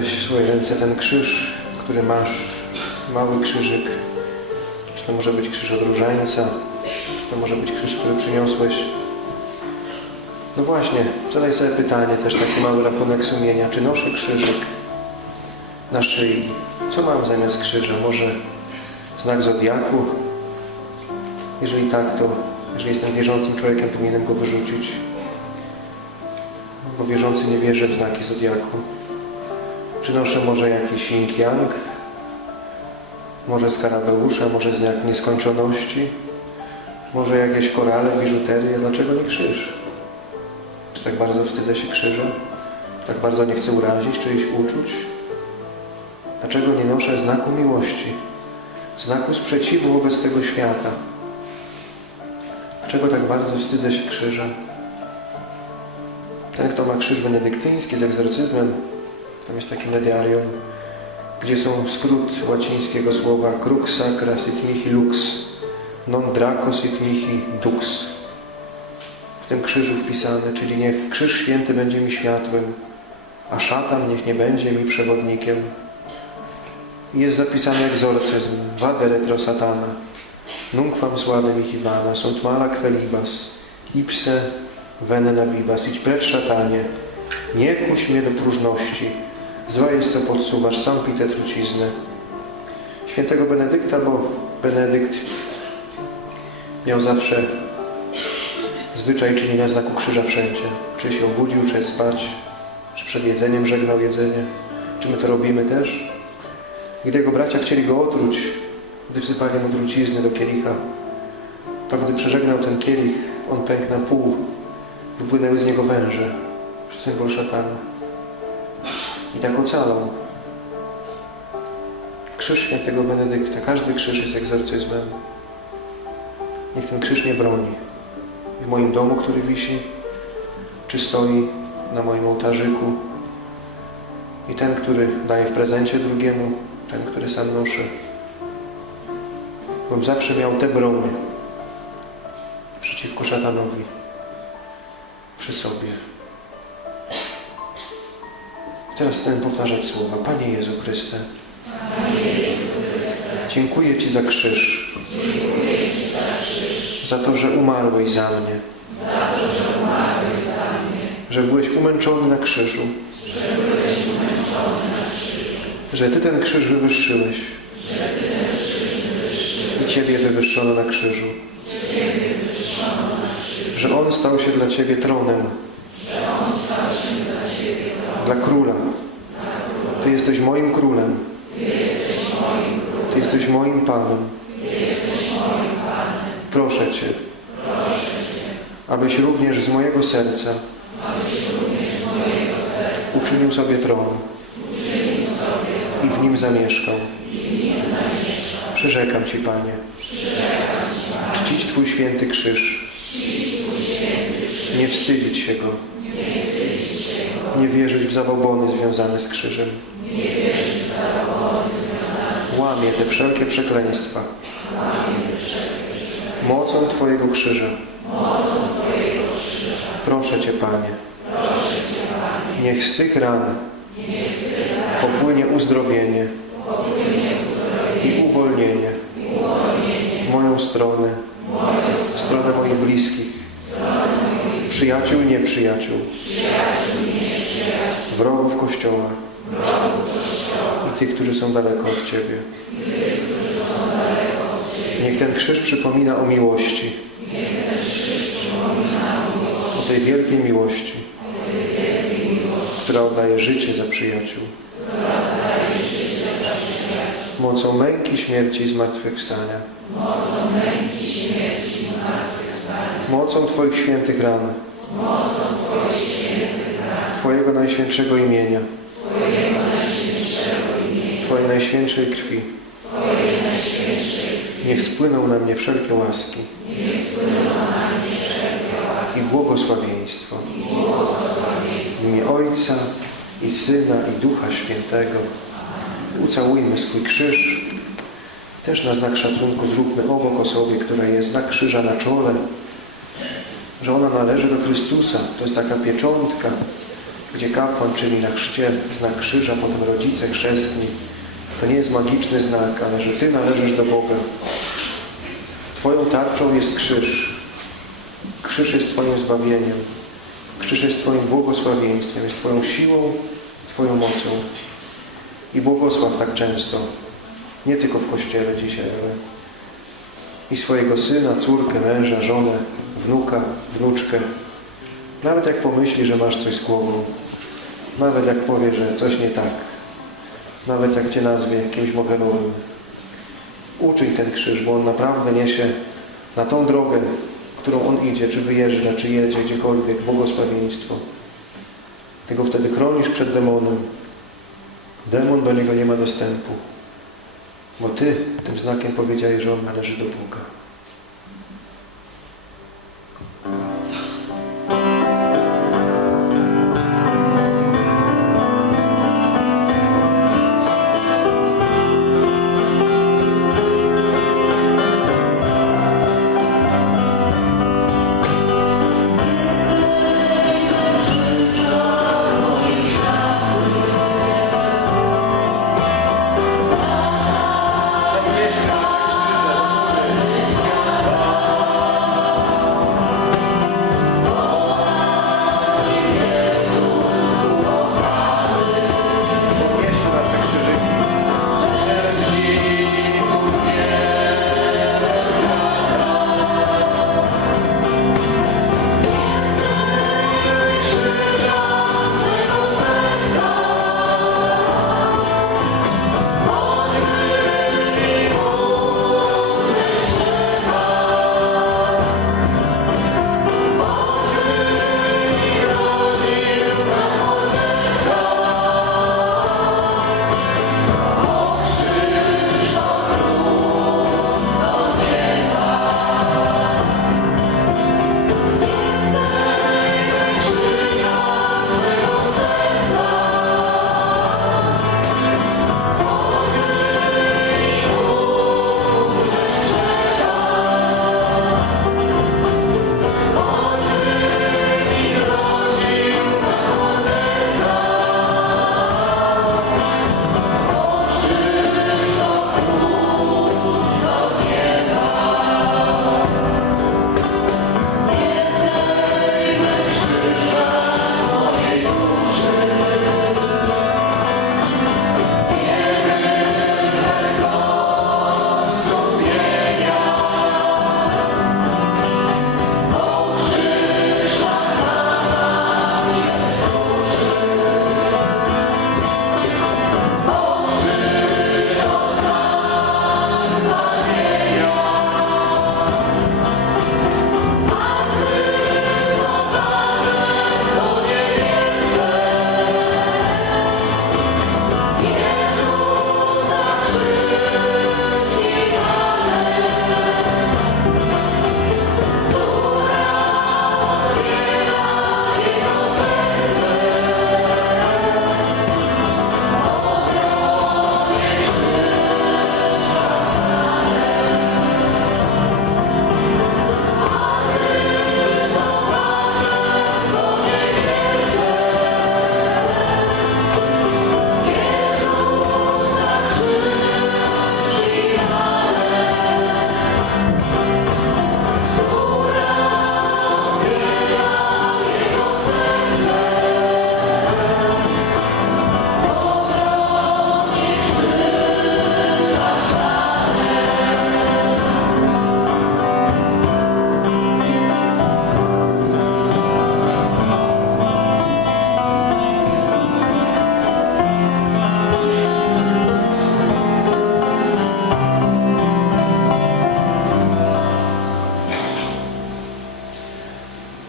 Weź w swoje ręce ten krzyż, który masz, mały krzyżyk. Czy to może być krzyż od różańca, czy to może być krzyż, który przyniosłeś. No właśnie, zadaj sobie pytanie, też taki mały rachunek sumienia. Czy noszę krzyżyk na szyi? Co mam zamiast krzyża? Może znak zodiaku? Jeżeli tak, to jeżeli jestem wierzącym człowiekiem, powinienem go wyrzucić. Bo wierzący nie wierzy w znaki zodiaku. Czy noszę może jakiś yin yang? Może skarabeusza, może znak nieskończoności? Może jakieś korale, biżuterię? Dlaczego nie krzyż? Czy tak bardzo wstydzę się krzyża? Tak bardzo nie chcę urazić czyichś uczuć? Dlaczego nie noszę znaku miłości? Znaku sprzeciwu wobec tego świata? Dlaczego tak bardzo wstydzę się krzyża? Ten, kto ma krzyż benedyktyński z egzorcyzmem, tam jest takie mediarium, gdzie są skrót łacińskiego słowa crux sacra sit mihi lux, non draco sit mihi dux. W tym krzyżu wpisane, czyli niech krzyż święty będzie mi światłem, a szatan niech nie będzie mi przewodnikiem. Jest zapisany egzorcyzm, vade retro satana, nunquam suade mihi vana, sunt mala quelibas, ipse venena vivas, idź precz szatanie, nie kuś mnie do próżności, zła jest co podsuwasz, sam pite trucizny. Świętego Benedykta, bo Benedykt miał zawsze zwyczaj czynienia znaku krzyża wszędzie. Czy się obudził, czy spać, czy przed jedzeniem żegnał jedzenie. Czy my to robimy też? Gdy jego bracia chcieli go otruć, gdy wsypali mu trucizny do kielicha, to gdy przeżegnał ten kielich, on pękł na pół, wypłynęły z niego węże, symbol szatana. I tak ocalał. Krzyż świętego Benedykta, każdy krzyż jest egzorcyzmem. Niech ten krzyż mnie broni. W moim domu, który wisi, czy stoi na moim ołtarzyku. I ten, który daje w prezencie drugiemu, ten, który sam noszę. Bym zawsze miał te brony przeciwko szatanowi przy sobie. Teraz chcę powtarzać słowa. Panie Jezu Chryste, dziękuję Ci za krzyż. Za to, że umarłeś za mnie. Że byłeś umęczony na krzyżu. Że Ty ten krzyż wywyższyłeś. I Ciebie wywyższono na krzyżu. Że On stał się dla Ciebie tronem. Dla króla. Ty jesteś moim królem. Ty jesteś moim Panem. Proszę Cię, abyś również z mojego serca uczynił sobie tron i w nim zamieszkał. Przyrzekam Ci, Panie, czcić Twój święty krzyż, nie wstydzić się Go, nie wierzyć w zabobony związane z krzyżem. Łamię te wszelkie przekleństwa mocą Twojego krzyża. Proszę Cię, Panie, niech z tych ran popłynie uzdrowienie i uwolnienie w moją stronę, w stronę moich bliskich, przyjaciół i nieprzyjaciół, wrogów Kościoła i tych, którzy są daleko od Ciebie. Niech ten krzyż przypomina o miłości. O tej wielkiej miłości, która oddaje życie za przyjaciół. Mocą męki, śmierci i zmartwychwstania. Mocą Twoich świętych ran. Twojego najświętszego imienia. Twojej najświętszej krwi. Niech spłyną na mnie wszelkie łaski i błogosławieństwo. W imię Ojca i Syna i Ducha Świętego. Ucałujmy swój krzyż. Też na znak szacunku zróbmy obok osobie, która jest znak krzyża na czole, że ona należy do Chrystusa. To jest taka pieczątka, gdzie kapłan, czyli na chrzcie znak krzyża, potem rodzice chrzestni. To nie jest magiczny znak, ale że Ty należysz do Boga. Twoją tarczą jest krzyż. Krzyż jest Twoim zbawieniem. Krzyż jest Twoim błogosławieństwem, jest Twoją siłą, Twoją mocą. I błogosław tak często, nie tylko w Kościele dzisiaj, ale i swojego syna, córkę, męża, żonę, wnuka, wnuczkę. Nawet jak pomyśli, że masz coś z głową. Nawet jak powie, że coś nie tak. Nawet jak Cię nazwie jakimś mogelowym. Uczyj ten krzyż, bo on naprawdę niesie na tą drogę, którą on idzie, czy wyjeżdża, czy jedzie gdziekolwiek, błogosławieństwo. Tego wtedy chronisz przed demonem. Demon do niego nie ma dostępu. Bo Ty tym znakiem powiedziałeś, że on należy do Boga.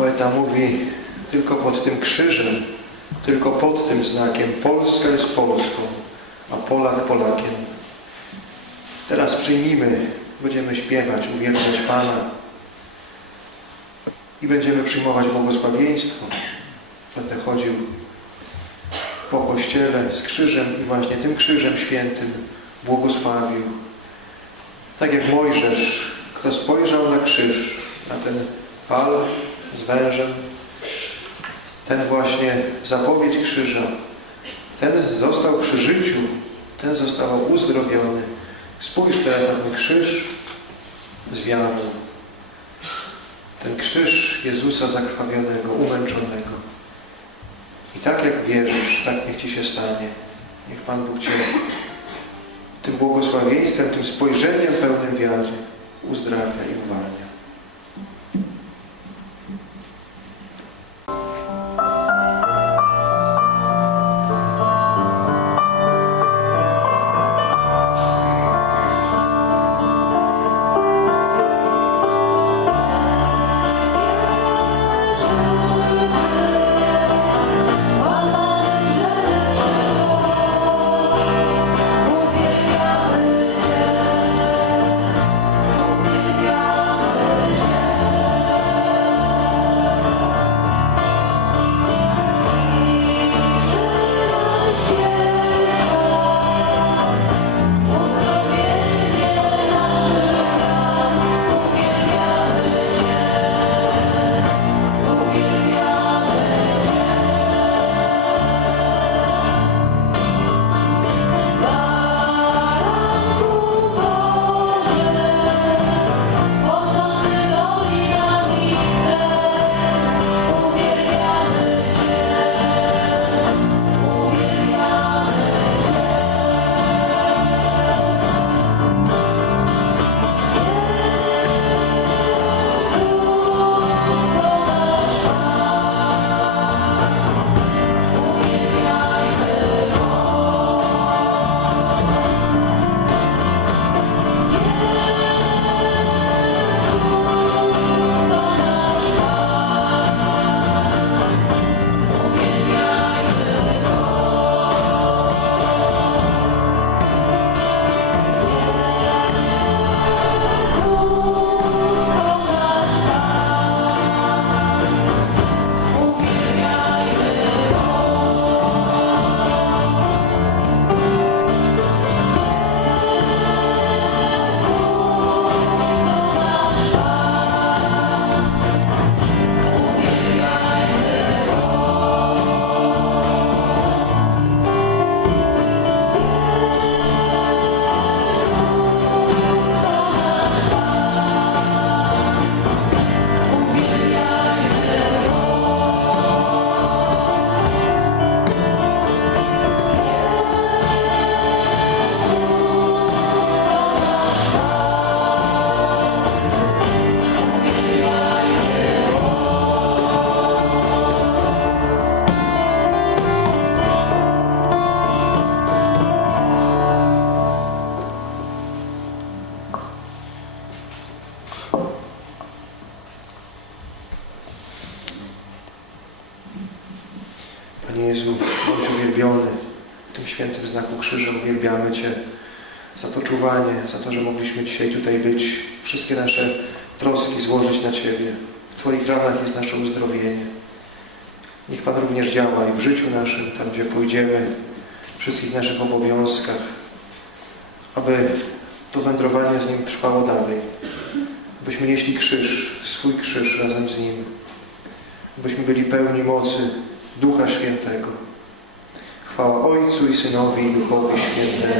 Poeta mówi, tylko pod tym krzyżem, tylko pod tym znakiem Polska jest Polską, a Polak Polakiem. Teraz przyjmijmy, będziemy śpiewać, uwielbiać Pana i będziemy przyjmować błogosławieństwo. Będę chodził po kościele z krzyżem i właśnie tym krzyżem świętym błogosławił. Tak jak Mojżesz, kto spojrzał na krzyż, na ten pal z wężem, ten właśnie zapowiedź krzyża, ten został przy życiu, ten został uzdrowiony. Spójrz teraz na ten krzyż z wiarą. Ten krzyż Jezusa zakrwawionego, umęczonego. I tak jak wierzysz, tak niech Ci się stanie. Niech Pan Bóg Cię tym błogosławieństwem, tym spojrzeniem pełnym wiary uzdrawia i uwalnia. Krzyża. Uwielbiamy Cię za to czuwanie, za to, że mogliśmy dzisiaj tutaj być. Wszystkie nasze troski złożyć na Ciebie. W Twoich ramach jest nasze uzdrowienie. Niech Pan również działa i w życiu naszym, tam gdzie pójdziemy, w wszystkich naszych obowiązkach, aby to wędrowanie z Nim trwało dalej. Abyśmy nieśli krzyż, swój krzyż razem z Nim. Abyśmy byli pełni mocy Ducha Świętego. Chwała Ojcu i Synowi i Duchowi Świętemu.